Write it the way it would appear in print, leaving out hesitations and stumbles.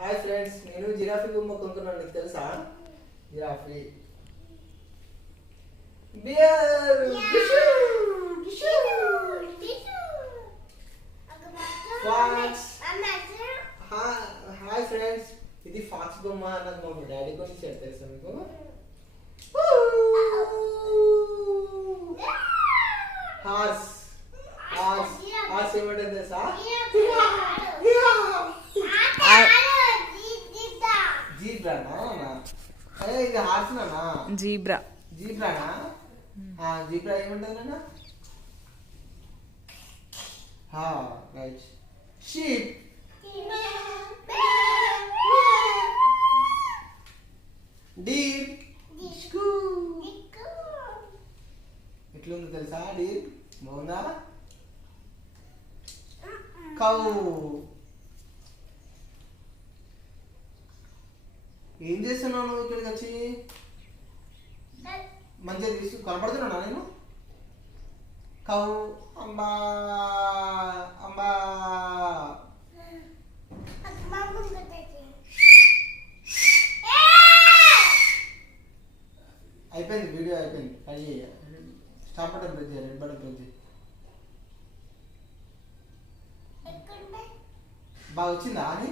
Hi friends, నేను giraffe బొమ్మ కొనుక్కున్నాను. నీకు తెలుసా? Giraffe bear fox. Hi friends, ఇది ఫాక్స్ బొమ్మ. నాకు మా డాడీ కొని తెలుసా మీకు? హార్స్ హార్స్ హార్స్ ఏమంటుంది తెలుసా? జీబ్రానా? ఇది హార్స్ నానా? జీబ్రా. జీబ్రానా? జీబ్రా ఏమంటుంది నాన్న? రైట్. షీప్. డీర్. ఎట్లుందో తెలుసా డీర్? బాగుందా? కౌ. ఏం చేస్తున్నావు నువ్వు ఇక్కడికి వచ్చి? మంచిగా తీసు కనపడుతున్నా నేను? కౌ. అంబా అంబా. అయిపోయింది, వీడియో అయిపోయింది. అది స్టాప్ బటన్ ప్రెస్ చేయాలి, రెడ్ బటన్ ప్రెస్ చేయాలి. బాగా వచ్చిందా అని?